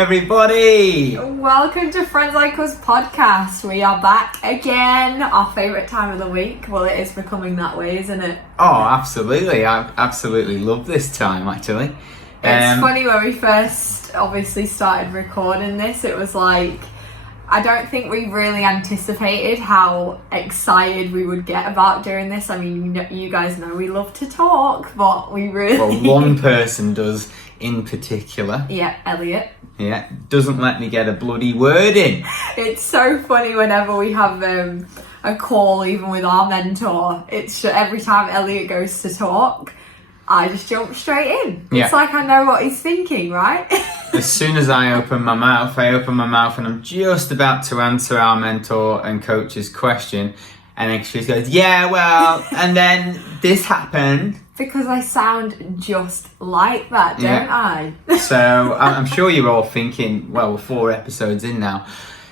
everybody! Welcome to Friends Like Us podcast. We are back again. Our favourite time of the week. Well, it is becoming that way, isn't it? Oh, absolutely. I absolutely love this time, actually. It's funny when we first obviously started recording this, it was like, I don't think we really anticipated how excited we would get about doing this. I mean, you guys know we love to talk, but we really... Well, one person does in particular. Yeah, Elliot. Yeah, doesn't let me get a bloody word in. It's so funny whenever we have a call, even with our mentor. It's every time Elliot goes to talk, I just jump straight in. Yeah. It's like I know what he's thinking, right? As soon as I open my mouth and I'm just about to answer our mentor and coach's question, and then she goes, yeah, well, and then this happened. Because I sound just like that, don't I? So I'm sure you're all thinking, well, we're 4 episodes in now.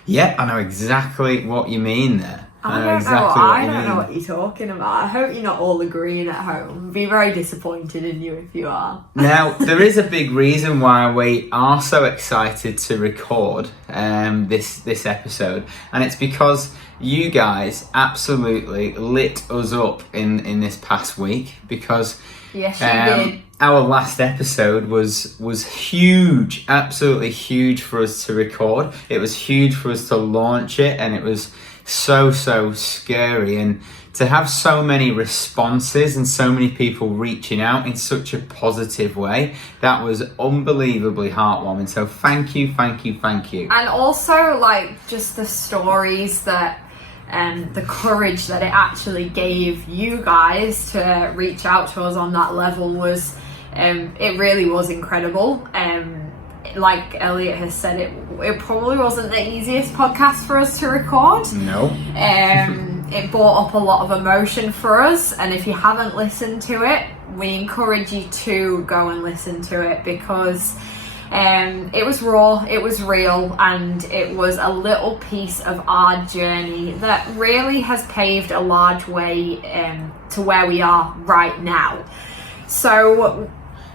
Yeah, I know exactly what you mean there. I don't know what you're talking about. I hope you're not all agreeing at home. I'd be very disappointed in you if you are. Now, there is a big reason why we are so excited to record this episode, and it's because you guys absolutely lit us up in this past week, because yes, you did. Our last episode was huge, absolutely huge for us to record. It was huge for us to launch it, and it was so scary, and to have so many responses and so many people reaching out in such a positive way, that was unbelievably heartwarming. So thank you. And also, like, just the stories that the courage that it actually gave you guys to reach out to us on that level was it really was incredible. Like Elliot has said, it probably wasn't the easiest podcast for us to record. No. It brought up a lot of emotion for us, and if you haven't listened to it, we encourage you to go and listen to it, because it was raw, it was real, and it was a little piece of our journey that really has paved a large way to where we are right now. So,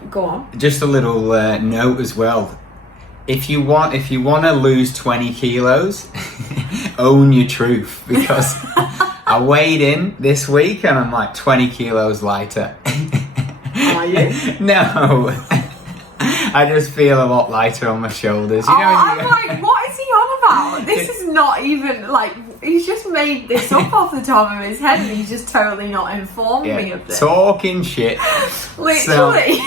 go on. Just a little note as well. If you want to lose 20 kilos, own your truth, because I weighed in this week and I'm like 20 kilos lighter. Are you? No. I just feel a lot lighter on my shoulders. You know, I'm like, what is he on about? This is not even, like, he's just made this up off the top of his head, and he's just totally not informed me of this. Talking shit. Literally.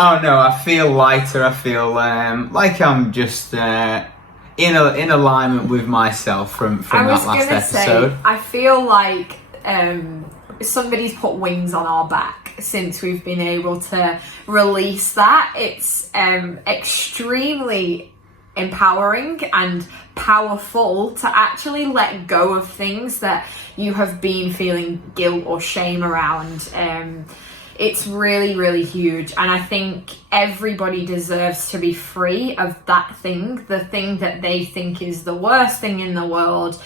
Oh no, I feel lighter. I feel like I'm just in alignment with myself from that last episode. I feel like somebody's put wings on our back since we've been able to release that. It's extremely empowering and powerful to actually let go of things that you have been feeling guilt or shame around. It's really, really huge, and I think everybody deserves to be free of that thing, the thing that they think is the worst thing in the world.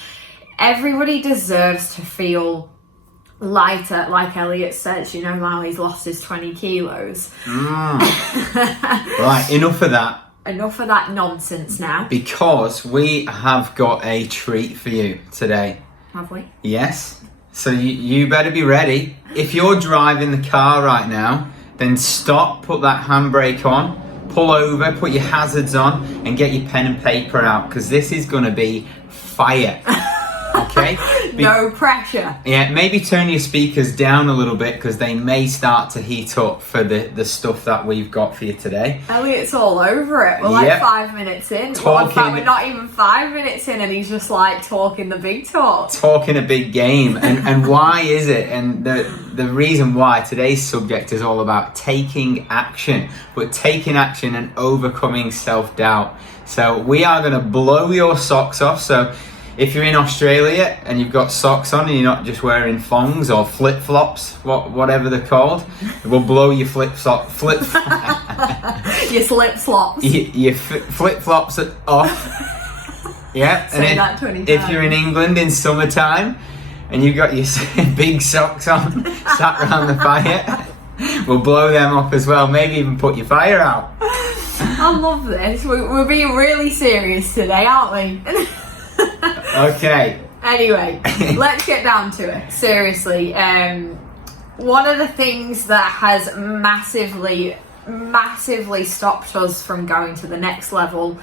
Everybody deserves to feel lighter, like Elliot says, you know, now he's lost his 20 kilos. Right, enough of that. Enough of that nonsense now. Because we have got a treat for you today. Have we? Yes. So you better be ready. If you're driving the car right now, then stop, put that handbrake on, pull over, put your hazards on, and get your pen and paper out, because this is going to be fire. Okay? No pressure. Yeah, maybe turn your speakers down a little bit, because they may start to heat up for the stuff that we've got for you today. Elliot's all over it. We're like 5 minutes in. Well, in fact, we're not even 5 minutes in, and he's just like talking the big talk. Talking a big game. And why is it? And the reason why today's subject is all about taking action, but taking action and overcoming self-doubt. So we are going to blow your socks off. So if you're in Australia and you've got socks on and you're not just wearing thongs or flip-flops, whatever they're called, we'll blow your your slip-flops. Your flip-flops off. Yeah. Say and that 20 times. If you're in England in summertime and you've got your big socks on, sat around the fire, we'll blow them up as well. Maybe even put your fire out. I love this. We're being really serious today, aren't we? Okay. Anyway, let's get down to it. Seriously, one of the things that has massively stopped us from going to the next level,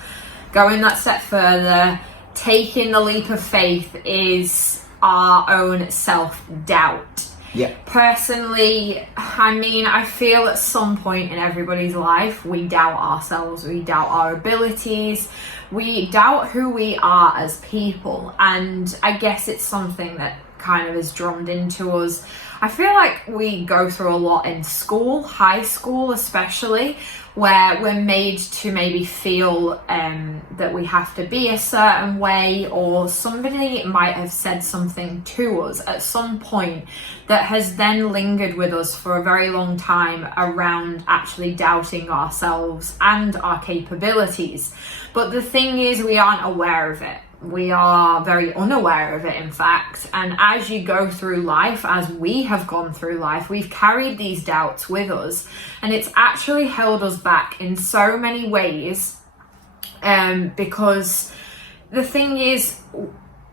going that step further, taking the leap of faith, is our own self-doubt. Yeah. Personally, I mean, I feel at some point in everybody's life, we doubt ourselves, we doubt our abilities, we doubt who we are as people, and I guess it's something that kind of is drummed into us. I feel like we go through a lot in school, high school especially, where we're made to maybe feel that we have to be a certain way, or somebody might have said something to us at some point that has then lingered with us for a very long time around actually doubting ourselves and our capabilities. But the thing is, we aren't aware of it. We are very unaware of it, in fact. And as you go through life, as we have gone through life, we've carried these doubts with us, and it's actually held us back in so many ways. Because the thing is,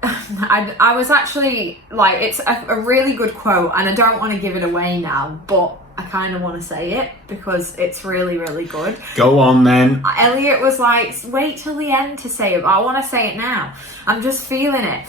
I was actually like, it's a really good quote, and I don't want to give it away now, but I kind of want to say it because it's really, really good. Go on then. Elliot was like, wait till the end to say it, but I want to say it now. I'm just feeling it.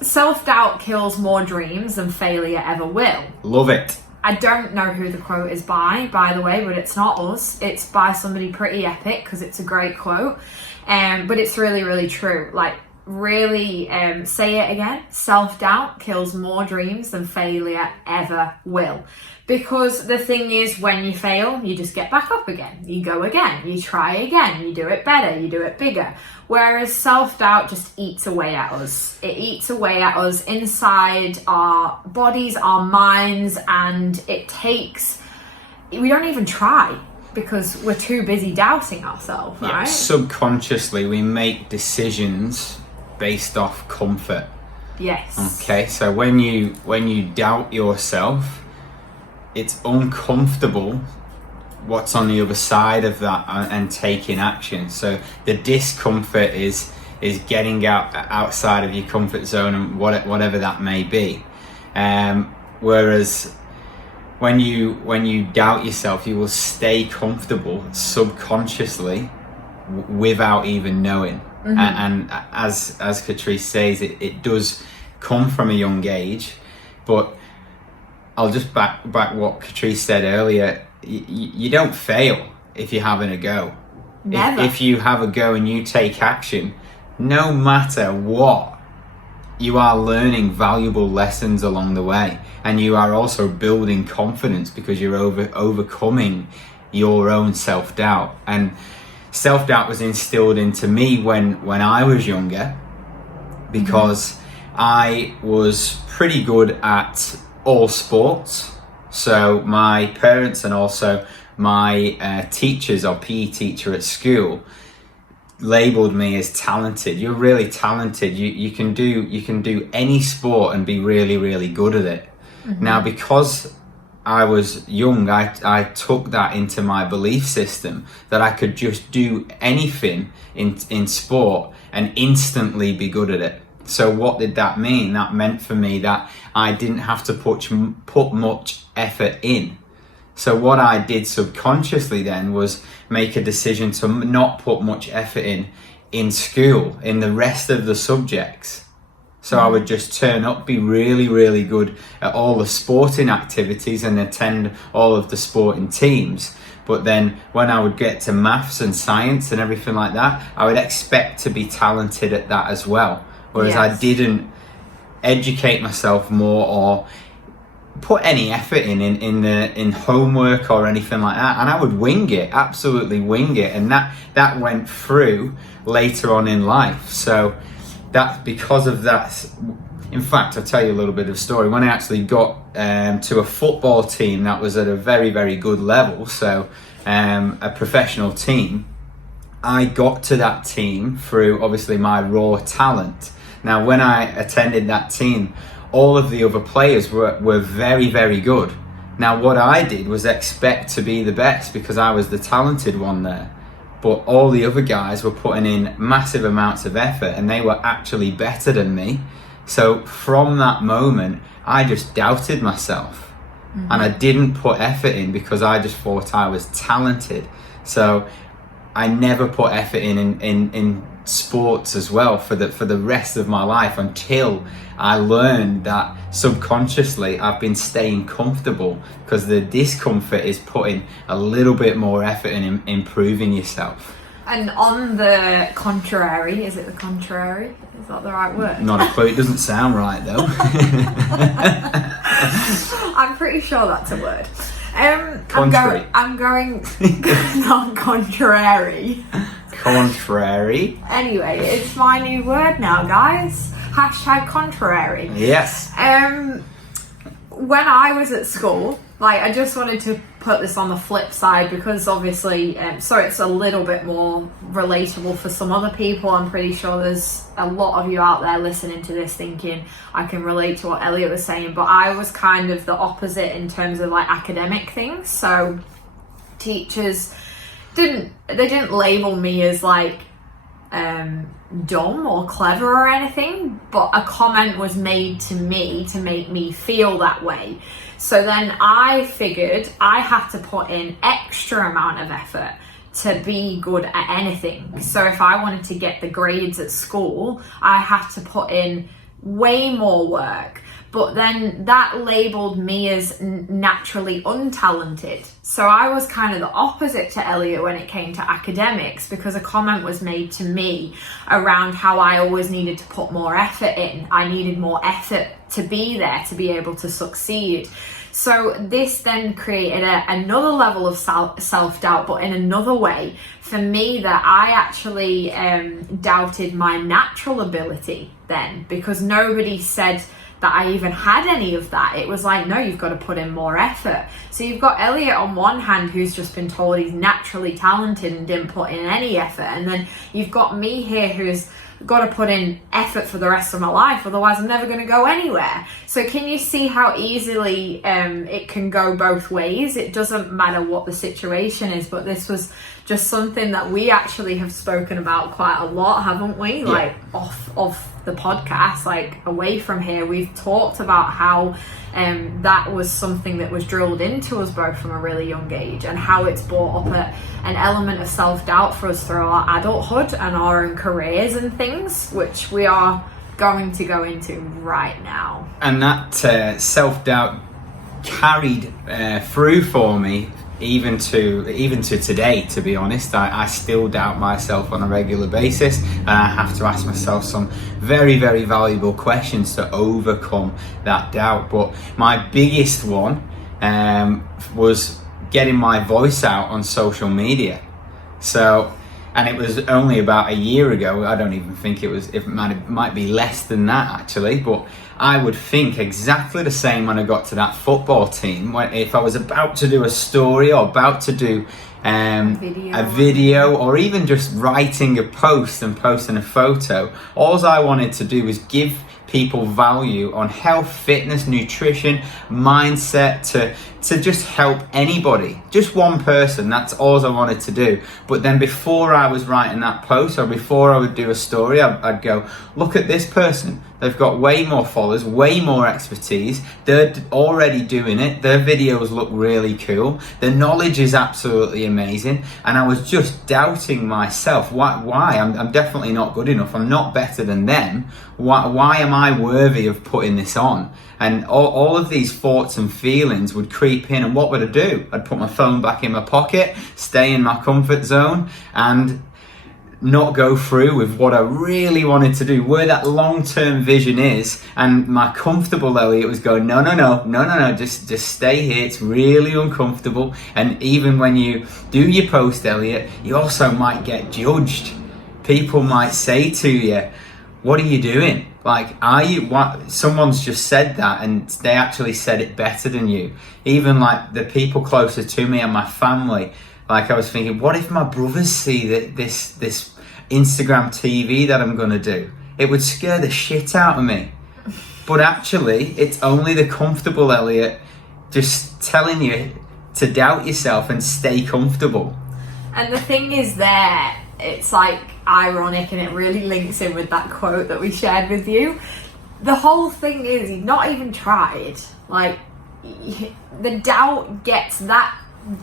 Self-doubt kills more dreams than failure ever will. Love it. I don't know who the quote is by the way, but it's not us. It's by somebody pretty epic because it's a great quote. But it's really, really true. Like, really say it again. Self-doubt kills more dreams than failure ever will. Because the thing is, when you fail, you just get back up again. You go again, you try again, you do it better, you do it bigger. Whereas self-doubt just eats away at us. It eats away at us inside our bodies, our minds, and we don't even try because we're too busy doubting ourselves, right? Yeah, subconsciously, we make decisions based off comfort. Yes. Okay, so when you doubt yourself, it's uncomfortable what's on the other side of that and taking action. So the discomfort is getting outside of your comfort zone and whatever that may be. Whereas when you doubt yourself, you will stay comfortable subconsciously without even knowing. Mm-hmm. And as Catrice says, it does come from a young age, but I'll just back what Catrice said earlier. You don't fail if you're having a go. Never. If you have a go and you take action, no matter what, you are learning valuable lessons along the way, and you are also building confidence because you're overcoming your own self-doubt. And self-doubt was instilled into me when I was younger, because I was pretty good at all sports. So my parents and also my teachers or PE teacher at school labeled me as talented. You're really talented. You can do any sport and be really, really good at it. Mm-hmm. Now, because I was young, I took that into my belief system that I could just do anything in sport and instantly be good at it. So what did that mean? That meant for me that I didn't have to put much effort in. So what I did subconsciously then was make a decision to not put much effort in school, in the rest of the subjects. So I would just turn up, be really, really good at all the sporting activities and attend all of the sporting teams. But then when I would get to maths and science and everything like that, I would expect to be talented at that as well. Whereas I didn't educate myself more or put any effort in homework or anything like that, and I would wing it, absolutely wing it, and that went through later on in life. So that, because of that, in fact, I'll tell you a little bit of a story. When I actually got to a football team that was at a very, very good level, so a professional team, I got to that team through obviously my raw talent. Now, when I attended that team, all of the other players were very, very good, Now, what I did was expect to be the best because I was the talented one there. But all the other guys were putting in massive amounts of effort and they were actually better than me. So from that moment, I just doubted myself. And I didn't put effort in because I just thought I was talented. So I never put effort in sports as well for the rest of my life until I learned that subconsciously I've been staying comfortable because the discomfort is putting a little bit more effort in improving yourself. And on the contrary, is it the contrary? Is that the right word? Not a clue. It doesn't sound right though. I'm pretty sure that's a word. Contrary. I'm going not contrary. Contrary. Anyway, it's my new word now, guys. #contrary. Yes. When I was at school, like, I just wanted to put this on the flip side because obviously, so it's a little bit more relatable for some other people. I'm pretty sure there's a lot of you out there listening to this thinking I can relate to what Elliot was saying, but I was kind of the opposite in terms of like academic things. So teachers didn't label me as like dumb or clever or anything, but a comment was made to me to make me feel that way. So then I figured I had to put in extra amount of effort to be good at anything. So if I wanted to get the grades at school, I had to put in way more work. But then that labeled me as naturally untalented. So I was kind of the opposite to Elliot when it came to academics, because a comment was made to me around how I always needed to put more effort in. I needed more effort to be there, to be able to succeed. So this then created another level of self-doubt, but in another way for me, that I actually doubted my natural ability then, because nobody said that I even had any of that. It was like, no, you've got to put in more effort. So you've got Elliot on one hand who's just been told he's naturally talented and didn't put in any effort, and then you've got me here who's got to put in effort for the rest of my life, otherwise I'm never going to go anywhere. So can you see how easily it can go both ways? It doesn't matter what the situation is, but this was just something that we actually have spoken about quite a lot, haven't we? Yeah. Like off the podcast, like away from here, we've talked about how that was something that was drilled into us both from a really young age, and how it's brought up an element of self-doubt for us through our adulthood and our own careers and things, which we are going to go into right now. And that self-doubt carried through for me even to today, to be honest. I still doubt myself on a regular basis, and I have to ask myself some very, very valuable questions to overcome that doubt. But my biggest one was getting my voice out on social media. So, and it was only about a year ago. I don't even think it might be less than that actually, but I would think exactly the same when I got to that football team. If I was about to do a story or about to do a video, or even just writing a post and posting a photo, all I wanted to do was give people value on health, fitness, nutrition, mindset, to just help anybody, just one person. That's all I wanted to do. But then before I was writing that post, or before I would do a story, I'd go, look at this person. They've got way more followers, way more expertise. They're already doing it. Their videos look really cool. The knowledge is absolutely amazing. And I was just doubting myself. Why? I'm definitely not good enough. I'm not better than them. Why am I worthy of putting this on? And all of these thoughts and feelings would creep in. And what would I do? I'd put my phone back in my pocket, stay in my comfort zone, and not go through with what I really wanted to do, where that long-term vision is. And my comfortable Elliot was going, no, just stay here. It's really uncomfortable. And even when you do your post, Elliot, you also might get judged. People might say to you, what are you doing? Like, someone's just said that, and they actually said it better than you. Even like the people closer to me and my family. Like, I was thinking, what if my brothers see this Instagram TV that I'm going to do? It would scare the shit out of me. But actually, it's only the comfortable Elliot just telling you to doubt yourself and stay comfortable. And the thing is it's like ironic, and it really links in with that quote that we shared with you. The whole thing is you've not even tried. Like, the doubt gets that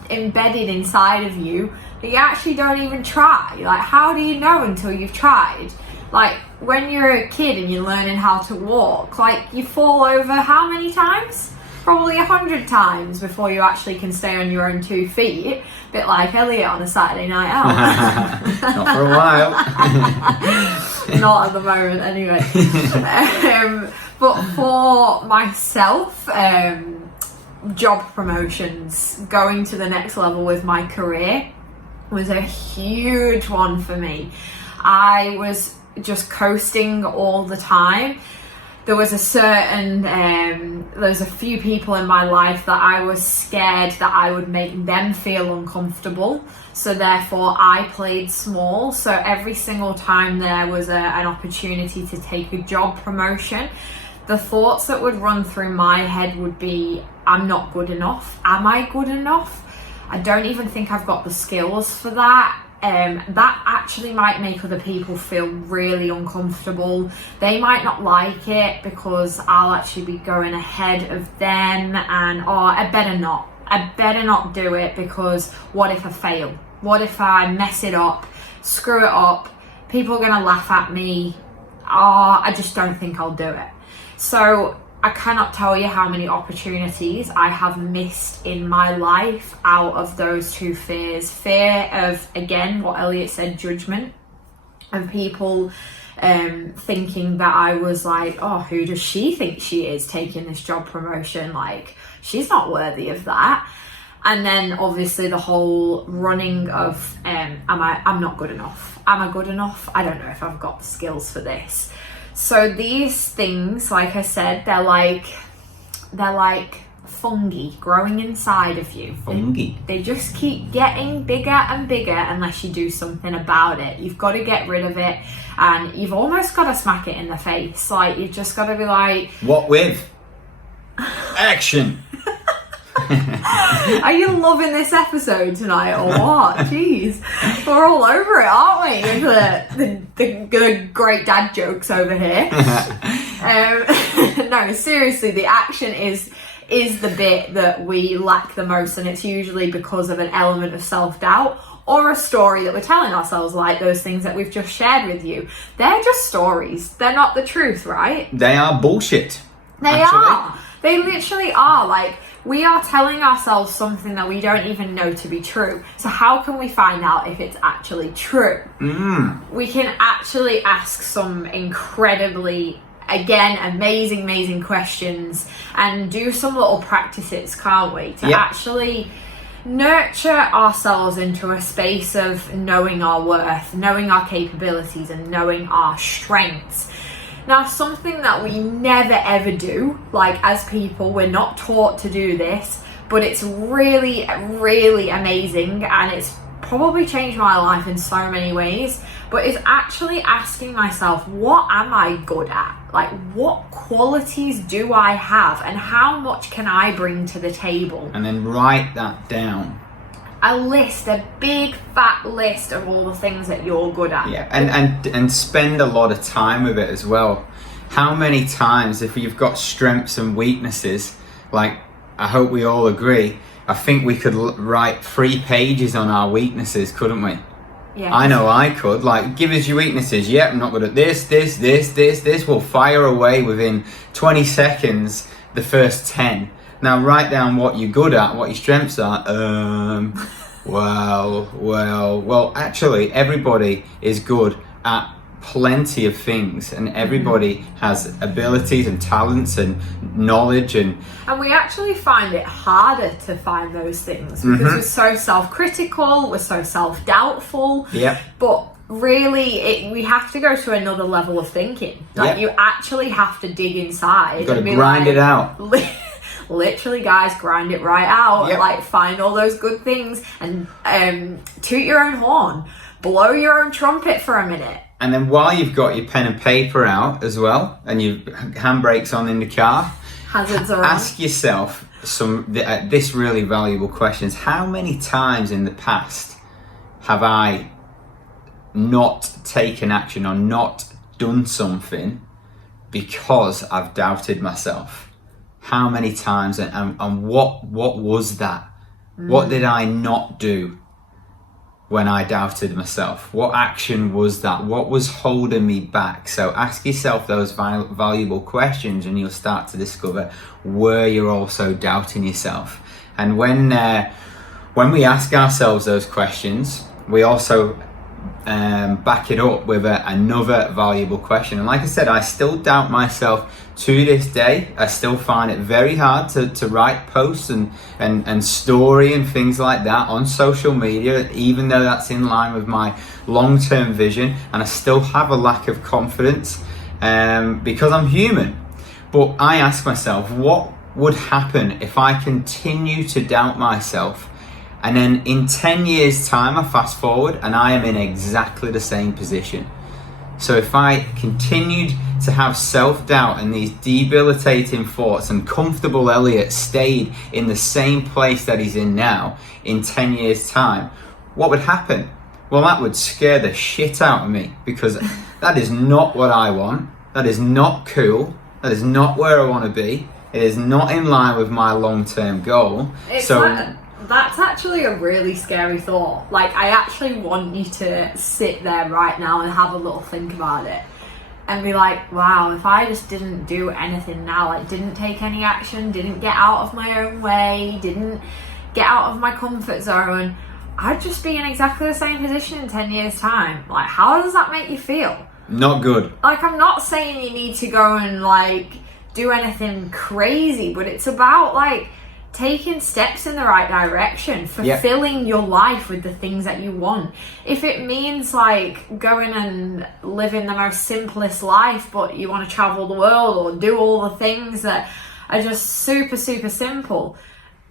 embedded inside of you that you actually don't even try. Like, how do you know until you've tried? Like, when you're a kid and you're learning how to walk, like, you fall over how many times? Probably 100 times before you actually can stay on your own 2 feet. A bit like Elliot on a Saturday night out. Not for a while. Not at the moment, anyway. But for myself, job promotions, going to the next level with my career was a huge one for me. I was just coasting all the time. There was a few people in my life that I was scared that I would make them feel uncomfortable. So therefore I played small. So every single time there was an opportunity to take a job promotion, the thoughts that would run through my head would be, I'm not good enough. Am I good enough? I don't even think I've got the skills for that. That actually might make other people feel really uncomfortable. They might not like it because I'll actually be going ahead of them, and I better not do it, because what if I fail? What if I mess it up, screw it up? People are going to laugh at me. I just don't think I'll do it. So I cannot tell you how many opportunities I have missed in my life out of those 2 fears. Fear of, again, what Elliot said, judgment, of people thinking that I was like, oh, who does she think she is taking this job promotion? Like, she's not worthy of that. And then obviously the whole running of, I'm not good enough. Am I good enough? I don't know if I've got the skills for this. So these things, like I said, they're like fungi growing inside of you. Fungi. They just keep getting bigger and bigger unless you do something about it. You've got to get rid of it, and you've almost got to smack it in the face. Like, you've just got to be like, what with? Action. Are you loving this episode tonight or what? Jeez, we're all over it, aren't we? With the great dad jokes over here. No, seriously, the action is the bit that we lack the most, and it's usually because of an element of self-doubt or a story that we're telling ourselves, like those things that we've just shared with you. They're just stories. They're not the truth, right? They are bullshit. They are. They literally are. Like, we are telling ourselves something that we don't even know to be true. So how can we find out if it's actually true? We can actually ask some incredibly, again, amazing questions, and do some little practices, can't we? To actually nurture ourselves into a space of knowing our worth, knowing our capabilities, and knowing our strengths. Now, something that we never ever do, like as people, we're not taught to do this, but it's really amazing, and it's probably changed my life in so many ways, but it's actually asking myself, what am I good at? Like, what qualities do I have, and how much can I bring to the table? And then write that down. A big fat list of all the things that you're good at. Yeah, and spend a lot of time with it as well. How many times, if you've got strengths and weaknesses, like, I hope we all agree, I think we could write 3 pages on our weaknesses, couldn't we? Yeah. I know I could. Like, give us your weaknesses. Yep, I'm not good at this. We'll fire away within 20 seconds the first 10. Now write down what you're good at, what your strengths are. Well, actually everybody is good at plenty of things, and everybody has abilities and talents and knowledge, and we actually find it harder to find those things because we're so self-critical, we're so self-doubtful. Yeah. But really, we have to go to another level of thinking. Like, you actually have to dig inside. You've got to grind it out. Literally, guys, grind it right out. Yep. Like, find all those good things and toot your own horn, blow your own trumpet for a minute. And then while you've got your pen and paper out as well, and your handbrakes on in the car, hazards are on. Ask yourself this really valuable questions. How many times in the past have I not taken action or not done something because I've doubted myself? How many times, and what was that? What did I not do when I doubted myself? What action was that? What was holding me back? So ask yourself those valuable questions, and you'll start to discover where you're also doubting yourself. And when we ask ourselves those questions, we also back it up with another valuable question. And like I said, I still doubt myself to this day. I still find it very hard to write posts and story and things like that on social media, even though that's in line with my long-term vision. And I still have a lack of confidence because I'm human. But I ask myself, what would happen if I continue to doubt myself? And then in 10 years' time, I fast forward and I am in exactly the same position. So if I continued to have self-doubt and these debilitating thoughts, and comfortable Elliot stayed in the same place that he's in now, in 10 years' time, what would happen? Well, that would scare the shit out of me, because that is not what I want. That is not cool. That is not where I want to be. It is not in line with my long-term goal. That's actually a really scary thought. Like, I actually want you to sit there right now and have a little think about it and be like, wow, if I just didn't do anything now, like didn't take any action, didn't get out of my own way, didn't get out of my comfort zone, I'd just be in exactly the same position in 10 years' time. Like, how does that make you feel? Not good. Like, I'm not saying you need to go and like do anything crazy, but it's about like taking steps in the right direction, fulfilling your life with the things that you want. If it means like going and living the most simplest life, but you want to travel the world or do all the things that are just super, super simple,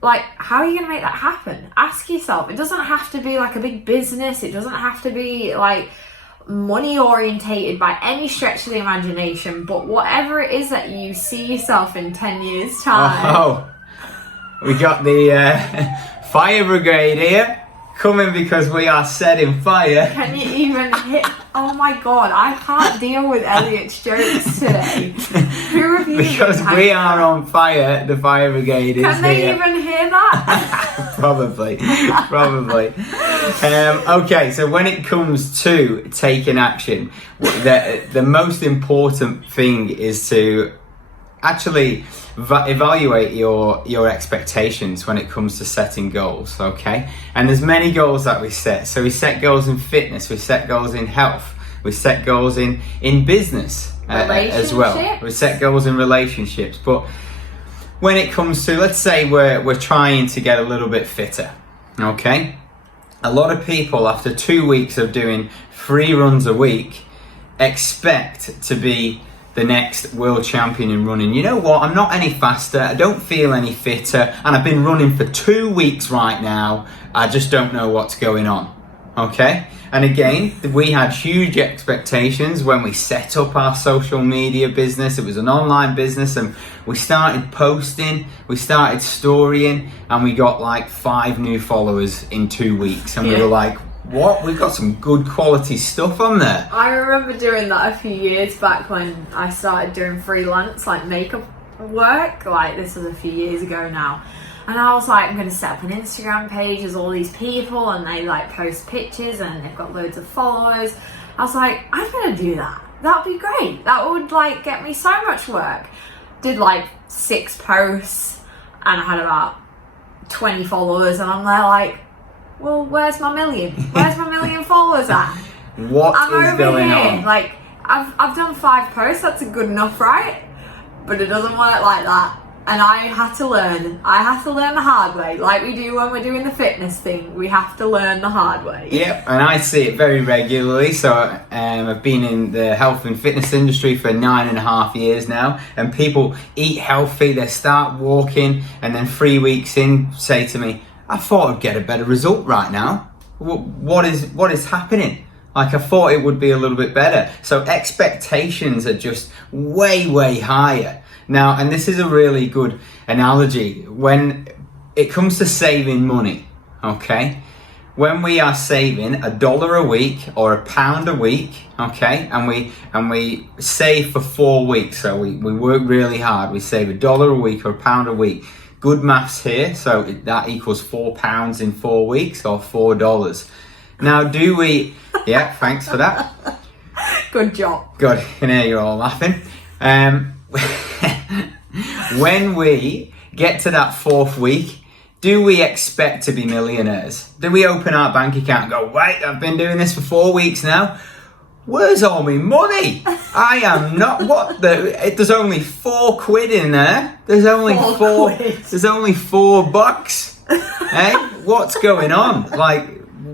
like, how are you going to make that happen? Ask yourself. It doesn't have to be like a big business. It doesn't have to be like money orientated by any stretch of the imagination, but whatever it is that you see yourself in 10 years time. Oh. We got the fire brigade here coming because we are setting fire. Can you even hit? Oh my god, I can't deal with Elliot's jokes today. Who have you? Because we are on fire, the fire brigade is here. Can they even hear that? Probably. Okay, so when it comes to taking action, the most important thing is to actually evaluate your expectations when it comes to setting goals, okay? And there's many goals that we set. So we set goals in fitness, we set goals in health, we set goals in business as well. We set goals in relationships. But when it comes to, let's say we're trying to get a little bit fitter, okay? A lot of people, after 2 weeks of doing 3 runs a week, expect to be the next world champion in running. You know what? I'm not any faster. I don't feel any fitter. And I've been running for 2 weeks right now. I just don't know what's going on. Okay? And again, we had huge expectations when we set up our social media business. It was an online business, and we started posting, we started storying, and we got like 5 new followers in 2 weeks. And we were like, what? We've got some good quality stuff on there. I remember doing that a few years back when I started doing freelance, like makeup work. Like, this was a few years ago now. And I was like, I'm going to set up an Instagram page. There's all these people and they like post pictures and they've got loads of followers. I was like, I'm going to do that. That would be great. That would like get me so much work. Did like 6 posts and I had about 20 followers, and I'm there like, well, where's my million? Where's my million followers at? I'm over going here. on? Like, I've done 5 posts, that's good enough, right? But it doesn't work like that. And I had to learn the hard way, like we do when we're doing the fitness thing. We have to learn the hard way. Yep, and I see it very regularly. So I've been in the health and fitness industry for 9.5 years now, and people eat healthy, they start walking, and then 3 weeks in say to me, I thought I'd get a better result right now. What is happening? Like, I thought it would be a little bit better. So expectations are just way, way higher. Now, and this is a really good analogy when it comes to saving money, okay? When we are saving $1 a week or £1 a week, okay, and we save for 4 weeks, so we work really hard, we save $1 a week or £1 a week. Good maths here, so that equals £4 in 4 weeks or $4. Now, do we? Yeah, thanks for that. Good job. Good, I can hear you all laughing. When we get to that 4th week, do we expect to be millionaires? Do we open our bank account and go, wait, I've been doing this for 4 weeks now? Where's all my money? I am not, there's only £4 in there. There's only there's only $4. Hey, what's going on? Like,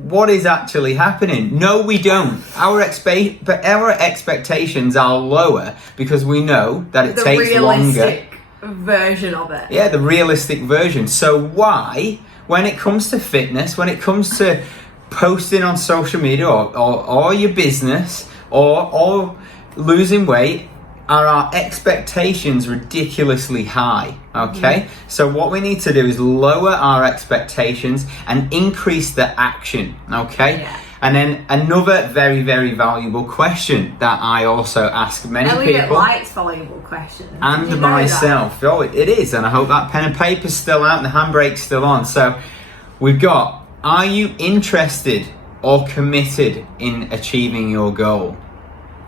what is actually happening? No, we don't. Our expectations are lower because we know that it takes longer. Version of it. Yeah, the realistic version. So why, when it comes to fitness, when it comes to posting on social media or your business or losing weight, are our expectations ridiculously high? Okay, so what we need to do is lower our expectations and increase the action. Okay. Yeah. And then another very, very valuable question that I also ask many people. Likes valuable questions. And myself. Oh, it is. And I hope that pen and paper's still out and the handbrake's still on. So we've got, are you interested or committed in achieving your goal?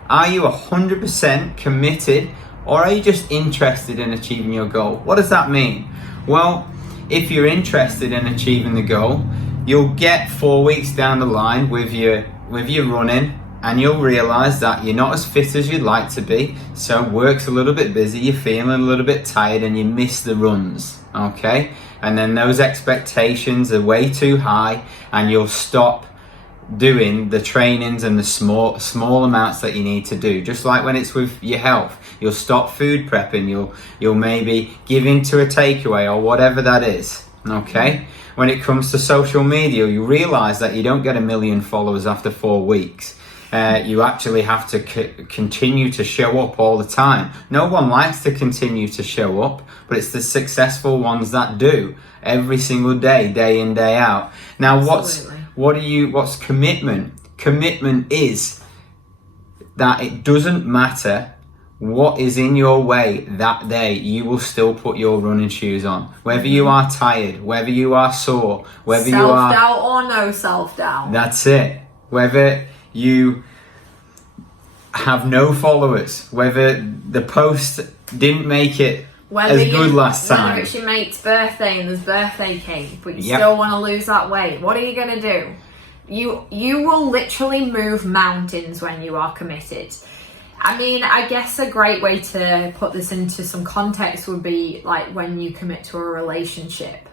Are you 100% committed or are you just interested in achieving your goal? What does that mean? Well, if you're interested in achieving the goal, you'll get 4 weeks down the line with your running and you'll realize that you're not as fit as you'd like to be, so work's a little bit busy, you're feeling a little bit tired and you miss the runs, okay? And then those expectations are way too high and you'll stop doing the trainings and the small amounts that you need to do. Just like when it's with your health, you'll stop food prepping, you'll maybe give in to a takeaway or whatever that is, okay? When it comes to social media, you realize that you don't get 1 million followers after 4 weeks. You actually have to continue to show up all the time. No one likes to continue to show up, but it's the successful ones that do every single day, day in, day out. Now, what's commitment? Commitment is that it doesn't matter what is in your way that day, you will still put your running shoes on. Whether you are tired, whether you are sore, whether you are... Self-doubt or no self-doubt. That's it. Whether you have no followers, whether the post didn't make it as good last time. Whether it's your mate's birthday and there's birthday cake, but you still want to lose that weight. What are you going to do? You will literally move mountains when you are committed. I mean, I guess a great way to put this into some context would be like when you commit to a relationship.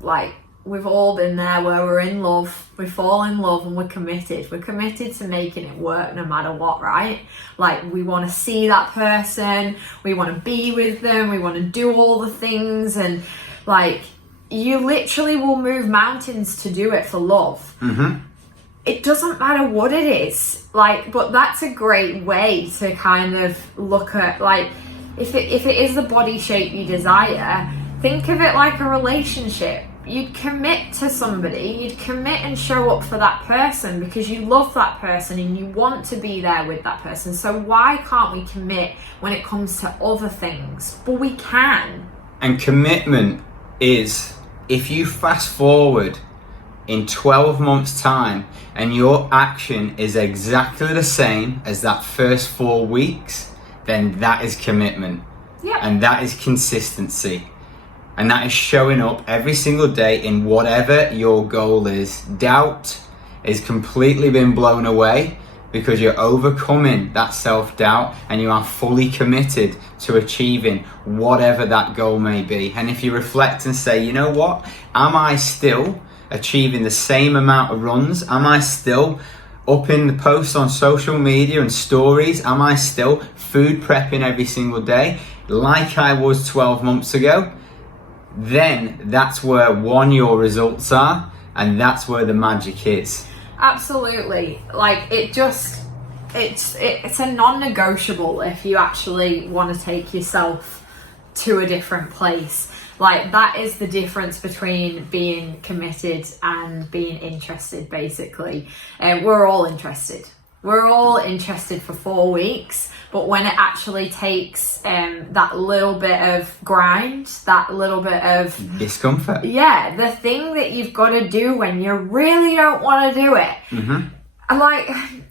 Like, we've all been there where we're in love, we fall in love and we're committed. We're committed to making it work no matter what, right? Like, we want to see that person, we want to be with them, we want to do all the things, and like, you literally will move mountains to do it for love. Mm-hmm. It doesn't matter what it is, like, but that's a great way to kind of look at, like, if it is the body shape you desire, think of it like a relationship. You'd commit to somebody, you'd commit and show up for that person because you love that person and you want to be there with that person. So why can't we commit when it comes to other things? But we can. And commitment is, if you fast forward in 12 months' time and your action is exactly the same as that first 4 weeks, then that is commitment. Yeah. And that is consistency. And that is showing up every single day in whatever your goal is. Doubt is completely been blown away because you're overcoming that self-doubt and you are fully committed to achieving whatever that goal may be. And if you reflect and say, you know what, am I still achieving the same amount of runs? Am I still upping the posts on social media and stories? Am I still food prepping every single day like I was 12 months ago? Then that's where, one, your results are, and that's where the magic is. Absolutely. Like, it's a non-negotiable if you actually want to take yourself to a different place. Like, that is the difference between being committed and being interested, basically. We're all interested. We're all interested for 4 weeks, but when it actually takes that little bit of grind, that little bit of discomfort. Yeah, the thing that you've got to do when you really don't want to do it.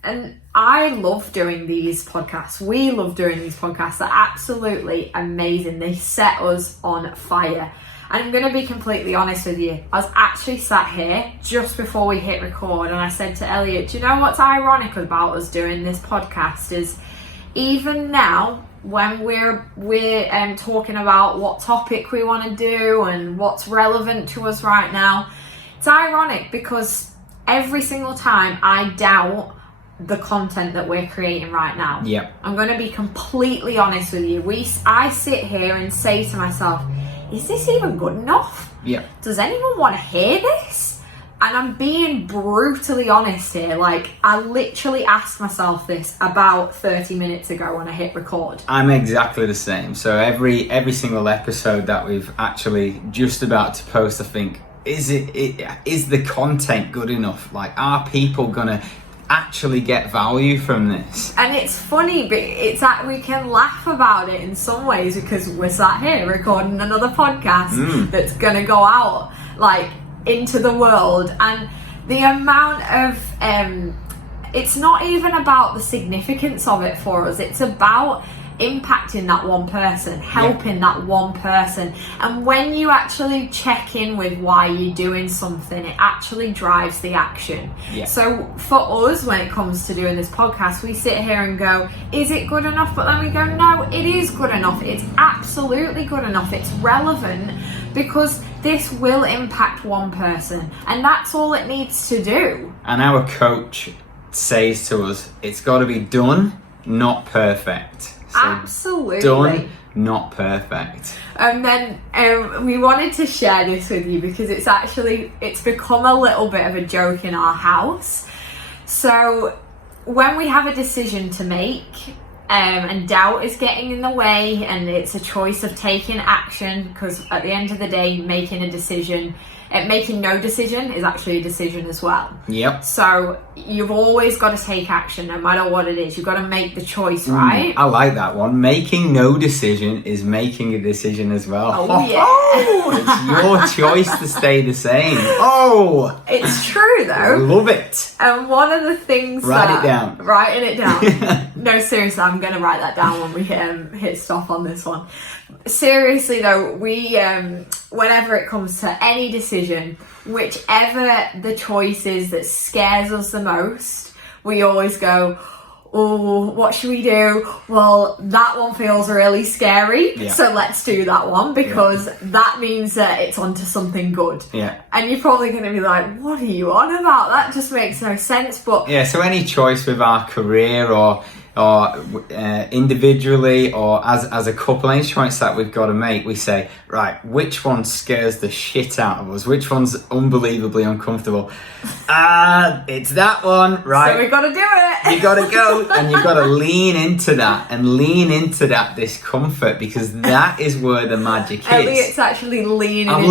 And I love doing these podcasts. We love doing these podcasts. They're absolutely amazing. They set us on fire. And I'm going to be completely honest with you. I was actually sat here just before we hit record, and I said to Elliot, do you know what's ironic about us doing this podcast is even now when we're talking about what topic we want to do and what's relevant to us right now, it's ironic because every single time I doubt the content that we're creating right now. Yeah. I'm going to be completely honest with you. I sit here and say to myself, is this even good enough? Yeah. Does anyone want to hear this? And I'm being brutally honest here. Like, I literally asked myself this about 30 minutes ago when I hit record. I'm exactly the same. So every single episode that we've actually just about to post, I think, is the content good enough? Like, are people gonna actually get value from this? And it's funny, but it's that we can laugh about it in some ways because we're sat here recording another podcast that's gonna go out like into the world, and the amount of it's not even about the significance of it for us, it's about impacting that one person, helping that one person. And when you actually check in with why you're doing something, it actually drives the action. So for us, when it comes to doing this podcast, we sit here and go, is it good enough? But then we go, no, it is good enough. It's absolutely good enough. It's relevant because this will impact one person, and that's all it needs to do. And our coach says to us, it's got to be done, not perfect. So absolutely. Done, not perfect. And then we wanted to share this with you because it's become a little bit of a joke in our house. So when we have a decision to make and doubt is getting in the way, and it's a choice of taking action, because at the end of the day, making a decision, making no decision is actually a decision as well. Yep. So you've always got to take action no matter what it is. You've got to make the choice, right? I like that one. Making no decision is making a decision as well. Oh, yeah. Oh, it's your choice to stay the same. Oh, it's true though. Love it. And one of the things Writing it down. No, seriously, I'm going to write that down when we hit stop on this one. Seriously though, we whenever it comes to any decision, whichever the choice is that scares us the most, we always go, oh, what should we do? Well, that one feels really scary, so let's do that one, because that means that it's onto something good. And you're probably going to be like, what are you on about? That just makes no sense. But so any choice with our career or individually or as a couple, any choice that we've got to make, we say, right, which one scares the shit out of us? Which one's unbelievably uncomfortable? It's that one, right? So we've got to do it. You got to go, and you've got to lean into that discomfort, because that is where the magic is. Elliot's actually leaning in. I'm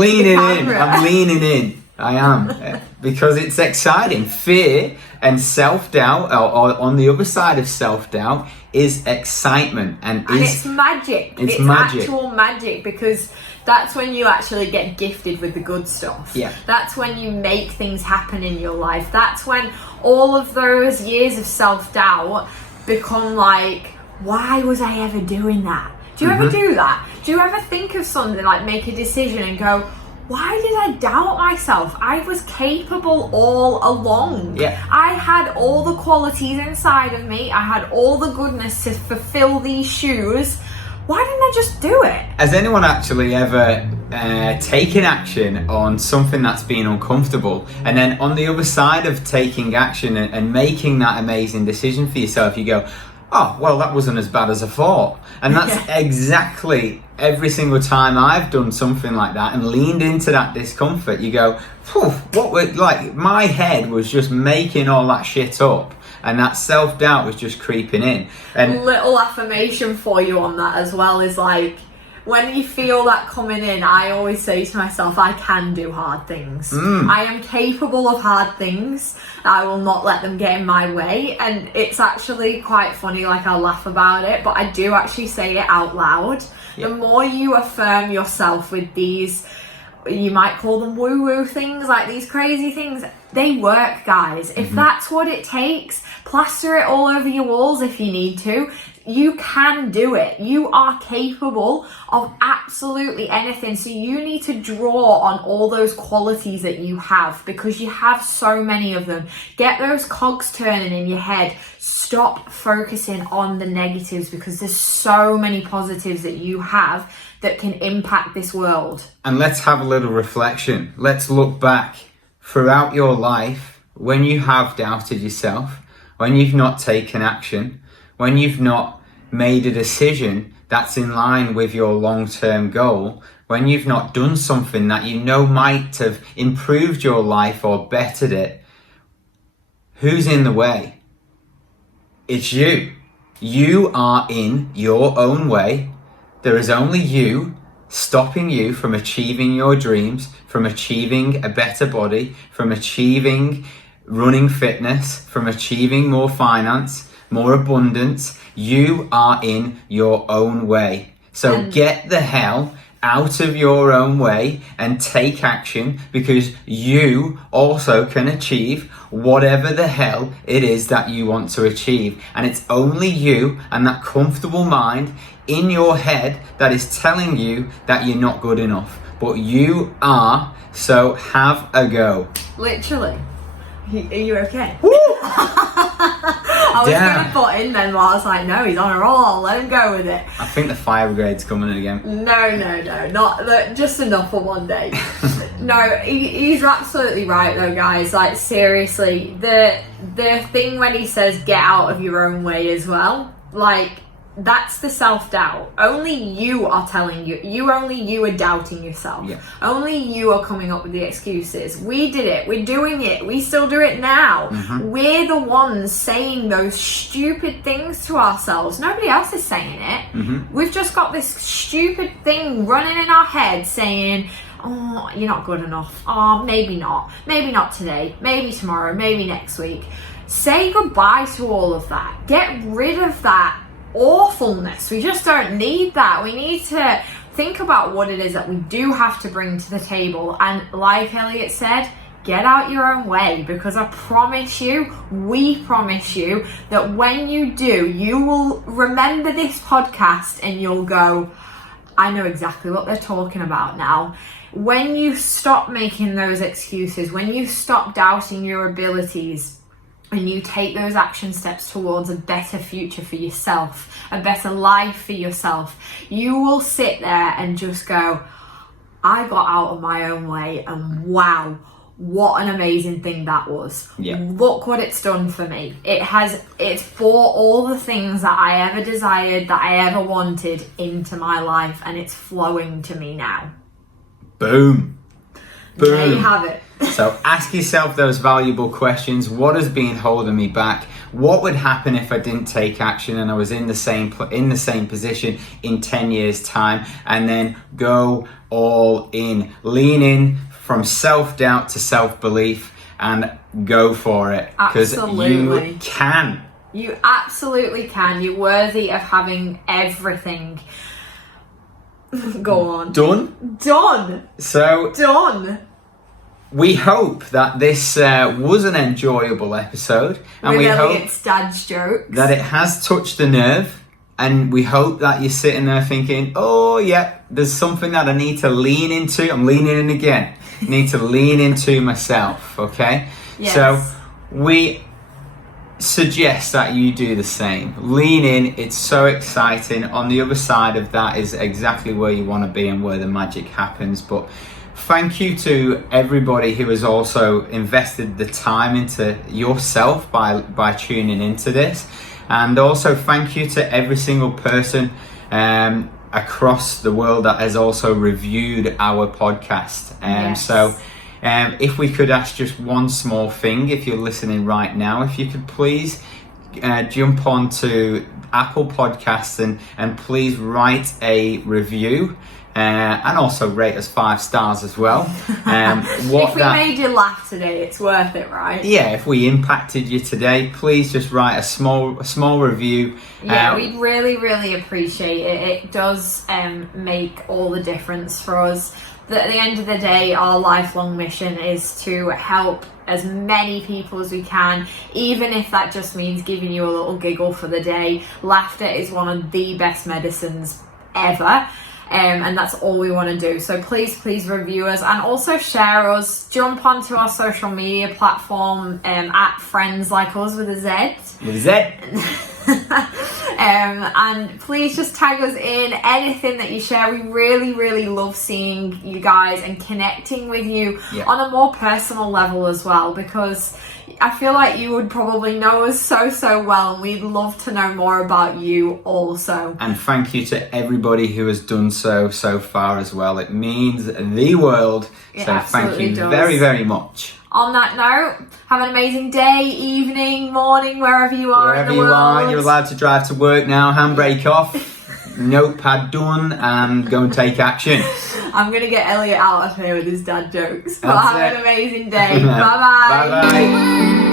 leaning in. I am. Because it's exciting. Fear and self-doubt, or on the other side of self-doubt, is excitement. And it's magic. It's magic. Actual magic, because that's when you actually get gifted with the good stuff. That's when you make things happen in your life. That's when all of those years of self-doubt become like, why was I ever doing that? Do you ever do that? Do you ever think of something, like make a decision and go, why did I doubt myself? I was capable all along. I had all the qualities inside of me. I had all the goodness to fulfill these shoes. Why didn't I just do it? Has anyone actually ever taken action on something that's been uncomfortable, and then on the other side of taking action and making that amazing decision for yourself, you go, oh, well, that wasn't as bad as I thought? And that's exactly every single time I've done something like that and leaned into that discomfort. You go, my head was just making all that shit up, and that self-doubt was just creeping in. And little affirmation for you on that as well is like, when you feel that coming in, I always say to myself, I can do hard things. I am capable of hard things. I will not let them get in my way. And it's actually quite funny, like I laugh about it, but I do actually say it out loud. The more you affirm yourself with these, you might call them woo-woo things, like these crazy things, they work, guys. If that's what it takes, plaster it all over your walls if you need to. You can do it. You are capable of absolutely anything. So you need to draw on all those qualities that you have, because you have so many of them. Get those cogs turning in your head. Stop focusing on the negatives, because there's so many positives that you have that can impact this world. And let's have a little reflection. Let's look back throughout your life when you have doubted yourself, when you've not taken action, when you've not made a decision that's in line with your long-term goal, when you've not done something that you know might have improved your life or bettered it. Who's in the way? It's you. You are in your own way. There is only you stopping you from achieving your dreams, from achieving a better body, from achieving running fitness, from achieving more finance, more abundance. You are in your own way. So get the hell out of your own way and take action, because you also can achieve whatever the hell it is that you want to achieve. And it's only you and that comfortable mind in your head that is telling you that you're not good enough. But you are, so have a go. Literally. Are you okay? Woo! I was going to put in then, but I was like, no, he's on a roll, let him go with it. I think the fire brigade's coming in again. No, not just enough for one day. No, he's absolutely right though, guys. Like, seriously, the thing when he says get out of your own way as well, like, that's the self-doubt. Only you are telling you are doubting yourself. Yeah. Only you are coming up with the excuses. We did it, we're doing it, we still do it now. We're the ones saying those stupid things to ourselves. Nobody else is saying it. We've just got this stupid thing running in our head saying, oh, you're not good enough. Oh, maybe not today, maybe tomorrow, maybe next week. Say goodbye to all of that. Get rid of that awfulness. We just don't need that. We need to think about what it is that we do have to bring to the table, and like Elliot said, get out your own way, because I promise you, we promise you, that when you do, you will remember this podcast and you'll go, I know exactly what they're talking about now. When you stop making those excuses, when you stop doubting your abilities, and you take those action steps towards a better future for yourself, a better life for yourself, you will sit there and just go, I got out of my own way, and wow, what an amazing thing that was. Yeah. Look what it's done for me. It's brought all the things that I ever desired, that I ever wanted into my life, and it's flowing to me now. Boom. There you have it. So ask yourself those valuable questions. What has been holding me back? What would happen if I didn't take action and I was in the same position in 10 years time? And then go all in. Lean in from self-doubt to self-belief and go for it. Because you can. You absolutely can. You're worthy of having everything. Go on. Done. So done. We hope that this was an enjoyable episode, and we hope dad's jokes, that it has touched a nerve, and we hope that you're sitting there thinking, oh yeah, there's something that I need to lean into. I'm leaning in again. I need to lean into myself, okay? Yes. So we suggest that you do the same. Lean in. It's so exciting. On the other side of that is exactly where you want to be and where the magic happens. But thank you to everybody who has also invested the time into yourself by tuning into this. And also thank you to every single person across the world that has also reviewed our podcast. Yes. So if we could ask just one small thing, if you're listening right now, if you could please jump on to Apple Podcasts and please write a review. And also rate us 5 stars as well. If we made you laugh today, it's worth it, right? Yeah, if we impacted you today, please just write a small review. Yeah, we'd really appreciate it. It does make all the difference for us. At the end of the day, our lifelong mission is to help as many people as we can, even if that just means giving you a little giggle for the day. Laughter is one of the best medicines ever. And that's all we want to do. So please review us and also share us. Jump onto our social media platform at Friends Like Us with a Z. With a Z. And please just tag us in anything that you share. We really love seeing you guys and connecting with you on a more personal level as well, because I feel like you would probably know us so well, and we'd love to know more about you also. And thank you to everybody who has done so far as well. It means the world. So thank you very much. On that note, have an amazing day, evening, morning, wherever you are in the world. Wherever you are, you're allowed to drive to work now. Handbrake off, notepad done, and go and take action. I'm going to get Elliot out of here with his dad jokes. But have an amazing day. Bye-bye. Bye-bye.